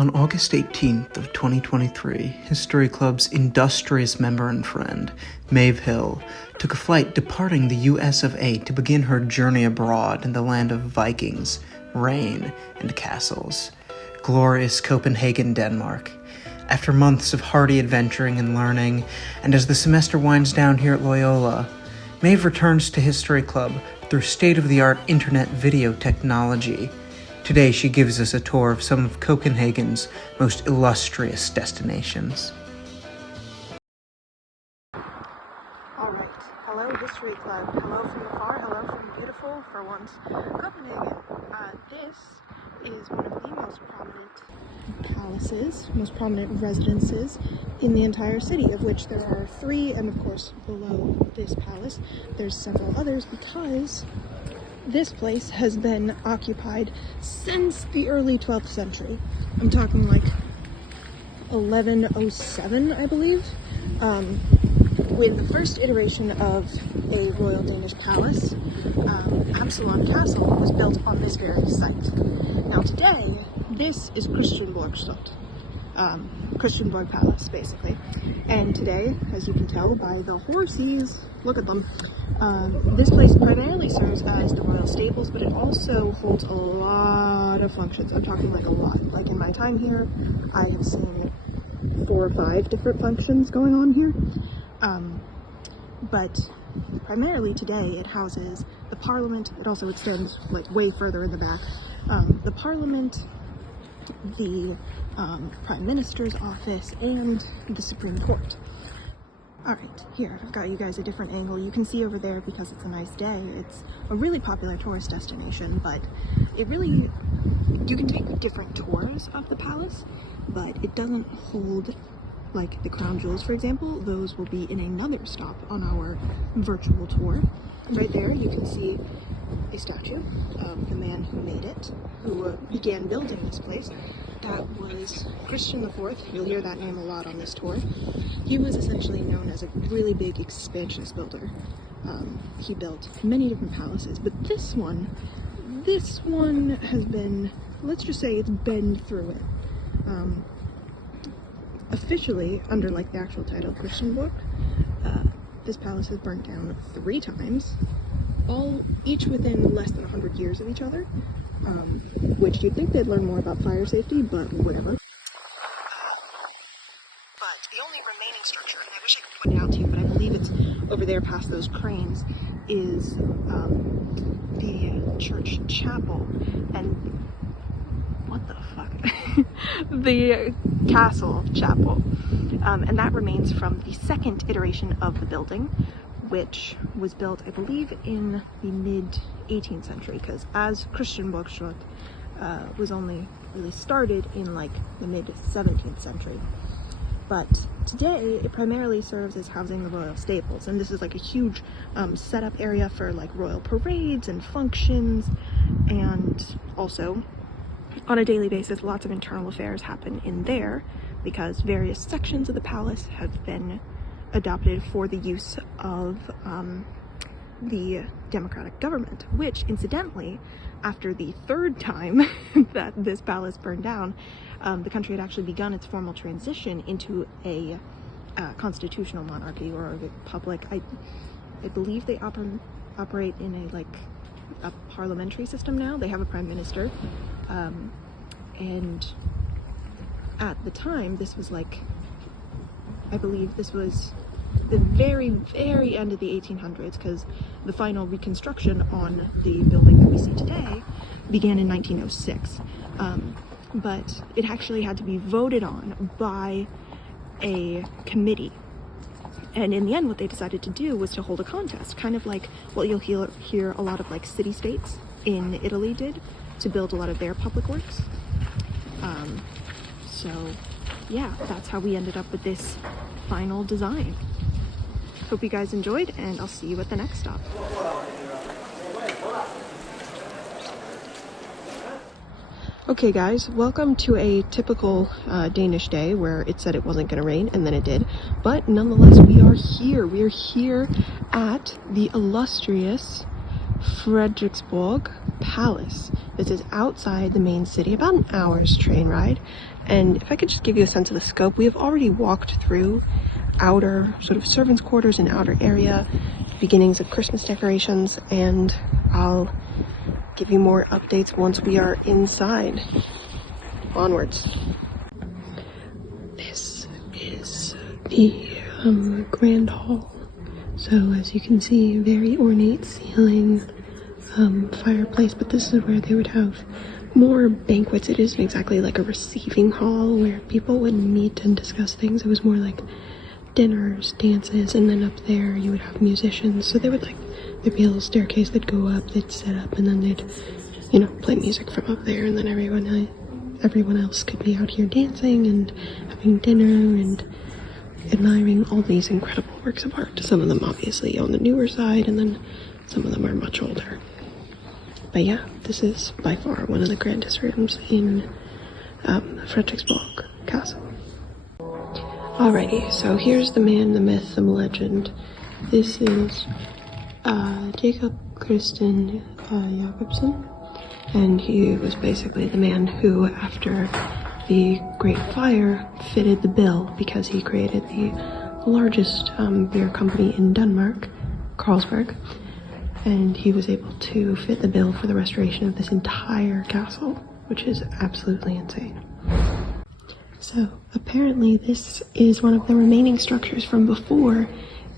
On August 18th of 2023, History Club's industrious member and friend, Maeve Hill, took a flight departing the US of A to begin her journey abroad in the land of Vikings, rain, and castles. Glorious Copenhagen, Denmark. After months of hardy adventuring and learning, and as the semester winds down here at Loyola, Maeve returns to History Club through state-of-the-art internet video technology. Today she gives us a tour of some of Copenhagen's most illustrious destinations. Alright, hello History Club, hello from afar, hello from beautiful, for once, Copenhagen. This is one of the most prominent palaces, most prominent residences in the entire city, of which there are 3, and of course below this palace there's several others, because this place has been occupied since the early 12th century. I'm talking like 1107, I believe, when the first iteration of a royal Danish palace, Absalon Castle, was built on this very site. Now today, this is Christianborg Palace, basically. And today, as you can tell by the horses, look at them, this place primarily serves as the royal stables, but it also holds a lot of functions. I'm talking like a lot. Like in my time here, I have seen 4 or 5 different functions going on here. But primarily today it houses the Parliament. It also extends like way further in the back. The Parliament, the Prime Minister's office, and the Supreme Court. Alright, here, I've got you guys a different angle. You can see over there, because it's a nice day, it's a really popular tourist destination, but it really, you can take different tours of the palace, but it doesn't hold, like the crown jewels, for example. Those will be in another stop on our virtual tour. Right there, you can see a statue of the man who made it, who began building this place. That was Christian IV. You'll hear that name a lot on this tour. He was essentially known as a really big expansionist builder. He built many different palaces, but this one has been, let's just say it's been through it. Officially, under like the actual title, Christianborg, this palace has burnt down 3 times, each within less than 100 years of each other, which you'd think they'd learn more about fire safety, but whatever. But the only remaining structure, and I wish I could point it out to you, but I believe it's over there past those cranes, is the church chapel, and what the fuck? The castle chapel, and that remains from the 2nd iteration of the building, which was built, I believe, in the mid-18th century, because as Christianborg was only really started in like the mid-17th century. But today it primarily serves as housing the royal stables, and this is like a huge setup area for like royal parades and functions, and also on a daily basis lots of internal affairs happen in there, because various sections of the palace have been adopted for the use of the democratic government, which incidentally, after the 3rd time that this palace burned down, the country had actually begun its formal transition into a constitutional monarchy, or a republic. I believe they operate in a parliamentary system now. They have a prime minister, and at the time this was like, I believe this was the very, very end of the 1800s, because the final reconstruction on the building that we see today began in 1906. But it actually had to be voted on by a committee. And in the end, what they decided to do was to hold a contest, kind of like what you'll hear a lot of like city-states in Italy did to build a lot of their public works. So yeah, that's how we ended up with this final design. Hope you guys enjoyed, and I'll see you at the next stop. Okay guys, welcome to a typical Danish day where it said it wasn't going to rain, and then it did. But nonetheless, we are here. We are here at the illustrious Frederiksborg Palace. This is outside the main city, about an hour's train ride. And if I could just give you a sense of the scope, we have already walked through outer sort of servants' quarters and outer area, beginnings of Christmas decorations, and I'll give you more updates once we are inside. Onwards. This is the Grand Hall. So as you can see, very ornate ceiling, fireplace, but this is where they would have more banquets. It isn't exactly like a receiving hall where people would meet and discuss things. It was more like dinners, dances, and then up there you would have musicians. So there'd be a little staircase that'd go up, they'd set up, and then they'd, play music from up there, and then everyone else could be out here dancing and having dinner and admiring all these incredible works of art. Some of them obviously on the newer side, and then some of them are much older. But yeah, this is by far one of the grandest rooms in Frederiksborg Castle. Alrighty, so here's the man, the myth, the legend. This is Jacob Christian Jacobsen, and he was basically the man who, after the Great Fire, fitted the bill because he created the largest beer company in Denmark, Carlsberg, and he was able to fit the bill for the restoration of this entire castle, which is absolutely insane. So apparently this is one of the remaining structures from before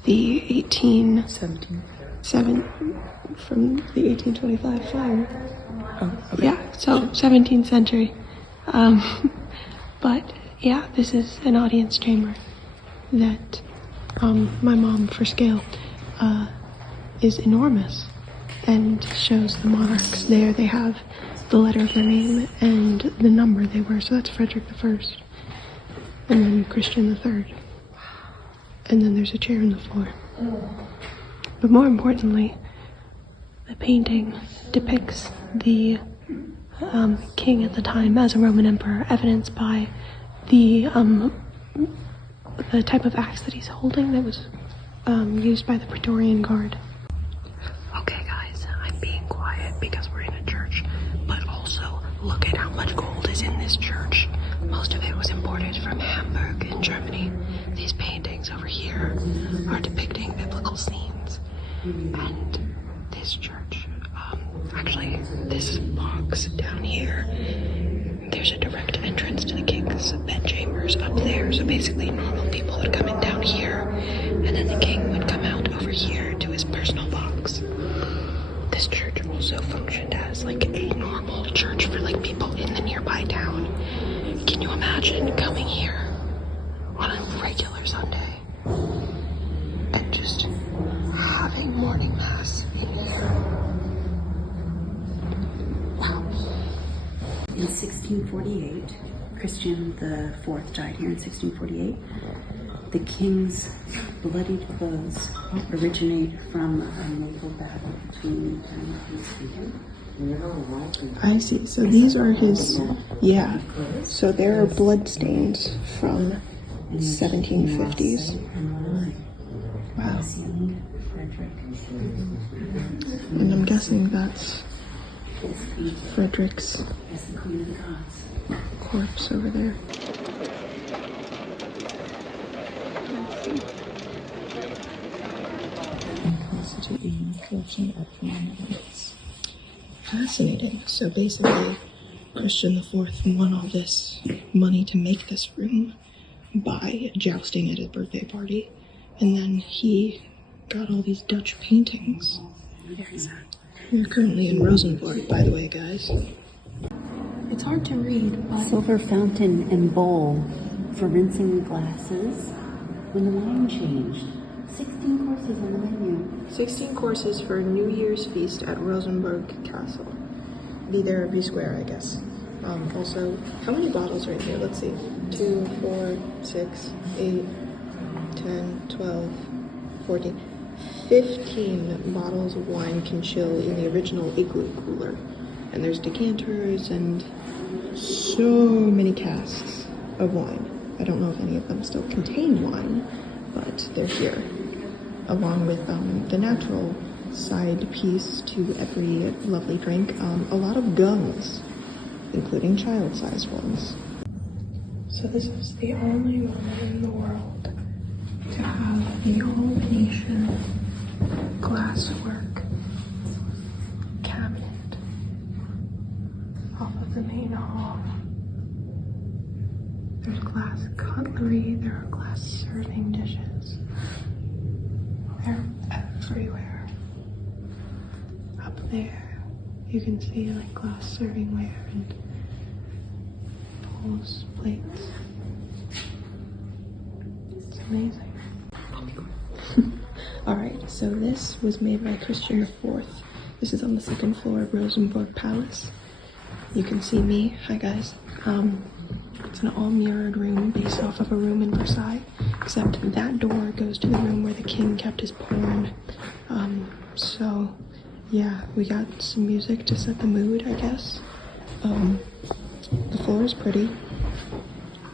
the 1825 fire. Oh, okay. Yeah, so 17th century. But yeah, this is an audience chamber that my mom, for scale, is enormous and shows the monarchs there. They have the letter of their name and the number they were. So that's Frederick I, and then Christian III, and then there's a chair on the floor. But more importantly, the painting depicts the king at the time as a Roman emperor, evidenced by the type of axe that he's holding that was used by the Praetorian Guard. Okay guys, I'm being quiet because we're in a church, but also look at how much gold is in this church. Most of it was imported from Hamburg in Germany. These paintings over here are depicting biblical scenes. And this church, actually this box down here, there's a direct entrance to the king's bedchambers up there. So basically normal people would come in down here, and then the king would come out over here to his personal box. This church also functioned as like a normal church for like people in the nearby town. Can you imagine coming here on a regular Sunday and just having morning mass in here? Wow. In 1648, Christian IV died here in 1648. The king's bloodied clothes originate from a naval battle between Denmark and Sweden. I see. So these are his, yeah. So there are blood stains from 1750s. Wow. And I'm guessing that's Frederick's corpse over there. Fascinating. So basically, Christian IV won all this money to make this room by jousting at his birthday party, and then he got all these Dutch paintings. Very sad. We're currently in Rosenborg, by the way, guys. It's hard to read, but... Silver fountain and bowl for rinsing glasses when the wine changed. 16 courses on the menu. 16 courses for New Year's feast at Rosenborg Castle. Be there, be square, I guess. Also, how many bottles are in here? Let's see. 2, 4, 6, 8, 10, 12, 14. 15 bottles of wine can chill in the original igloo cooler. And there's decanters and so many casks of wine. I don't know if any of them still contain wine, but they're here, along with the natural side piece to every lovely drink, a lot of guns, including child-sized ones. So this is the only woman in the world to have the whole Venetian glasswork cabinet off of the main hall. There's glass cutlery, there are glass serving dishes. They're everywhere. Up there, you can see like glass servingware and bowls, plates. It's amazing. Alright, so this was made by Christian IV. This is on the second floor of Rosenborg Palace. You can see me. Hi guys. It's an all-mirrored room based off of a room in Versailles, except that door goes to the room where the king kept his porn. So yeah, we got some music to set the mood, I guess. The floor is pretty,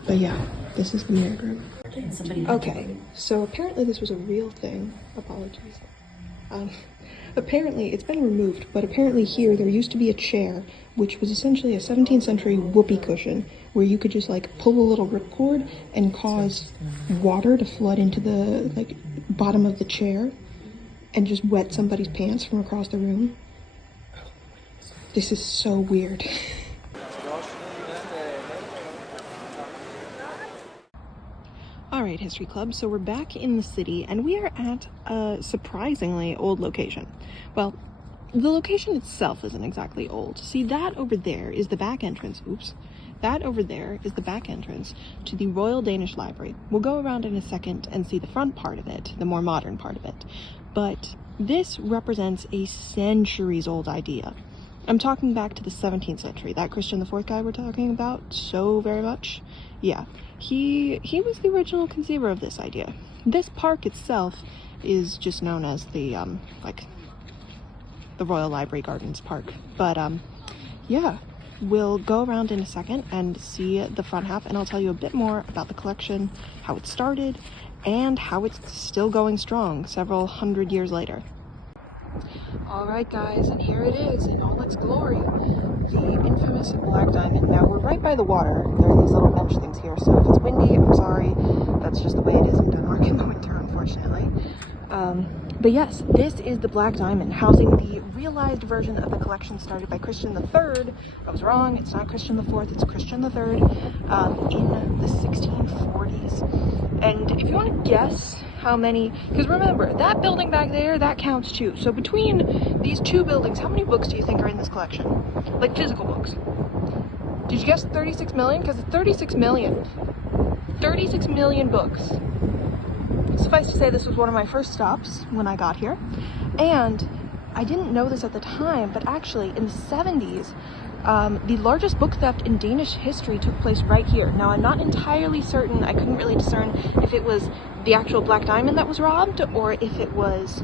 but yeah, this is the mirrored room. Okay, so apparently this was a real thing. Apologies. Apparently it's been removed, but apparently here there used to be a chair, which was essentially a 17th century whoopee cushion, where you could just like pull a little ripcord and cause water to flood into the like bottom of the chair and just wet somebody's pants from across the room. This is so weird. Alright, History Club, so we're back in the city, and we are at a surprisingly old location. Well, the location itself isn't exactly old. See, that over there is the back entrance, that over there is the back entrance to the Royal Danish Library. We'll go around in a second and see the front part of it, the more modern part of it. But this represents a centuries-old idea. I'm talking back to the 17th century, that Christian IV guy we're talking about so very much. Yeah, he was the original conceiver of this idea. This park itself is just known as the, the Royal Library Gardens Park. But, yeah, we'll go around in a second and see the front half, and I'll tell you a bit more about the collection, how it started, and how it's still going strong several hundred years later. Alright guys, and here it is in all its glory, the infamous Black Diamond. Now we're right by the water. There are these little bench things here, so if it's windy, I'm sorry. That's just the way it is in Denmark in the winter, unfortunately. But yes, this is the Black Diamond, housing the realized version of the collection started by Christian III. I was wrong, it's not Christian IV, it's Christian III, in the 1640s. And if you want to guess how many, because remember, that building back there, that counts too. So between these two buildings, how many books do you think are in this collection? Like physical books. Did you guess 36 million? Because it's 36 million. 36 million books. Suffice to say, this was one of my first stops when I got here. And I didn't know this at the time, but actually in the 70s, the largest book theft in Danish history took place right here. Now, I'm not entirely certain, I couldn't really discern if it was the actual Black Diamond that was robbed, or if it was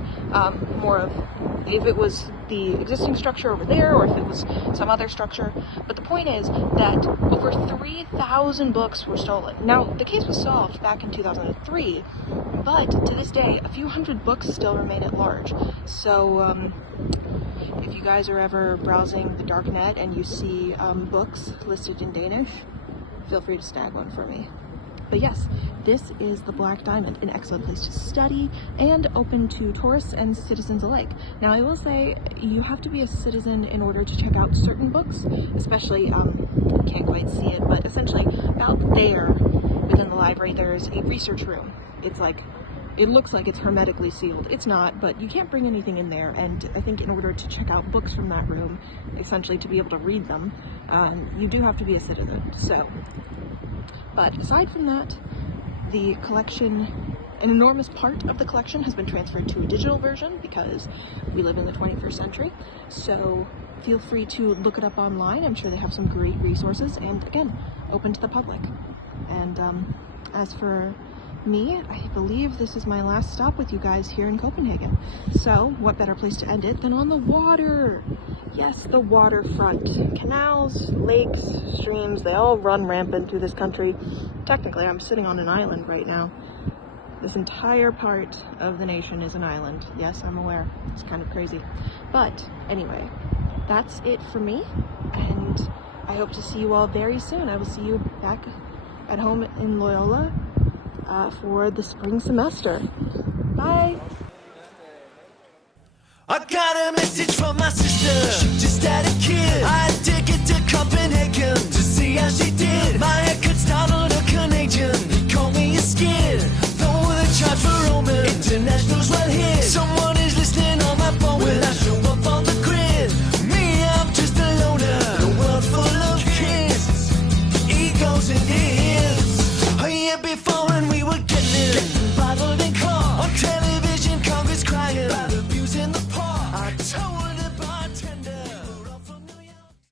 if it was the existing structure over there, or if it was some other structure. But the point is that over 3,000 books were stolen. Now, the case was solved back in 2003, but to this day, a few hundred books still remain at large. So, if you guys are ever browsing the dark net and you see books listed in Danish, feel free to snag one for me. But yes, this is the Black Diamond, an excellent place to study and open to tourists and citizens alike. Now, I will say you have to be a citizen in order to check out certain books, especially, you can't quite see it, but essentially about there within the library there's a research room. It's like, it looks like it's hermetically sealed. It's not, but you can't bring anything in there, and I think in order to check out books from that room, essentially to be able to read them, you do have to be a citizen. So, but aside from that, the collection, an enormous part of the collection has been transferred to a digital version because we live in the 21st century. So feel free to look it up online. I'm sure they have some great resources, and again, open to the public. And as for me, I believe this is my last stop with you guys here in Copenhagen. So what better place to end it than on the water? Yes, the waterfront. Canals, lakes, streams, they all run rampant through this country. Technically, I'm sitting on an island right now. This entire part of the nation is an island. Yes, I'm aware. It's kind of crazy. But anyway, that's it for me, and I hope to see you all very soon. I will see you back at home in Loyola for the spring semester. Bye! I got a message from my sister.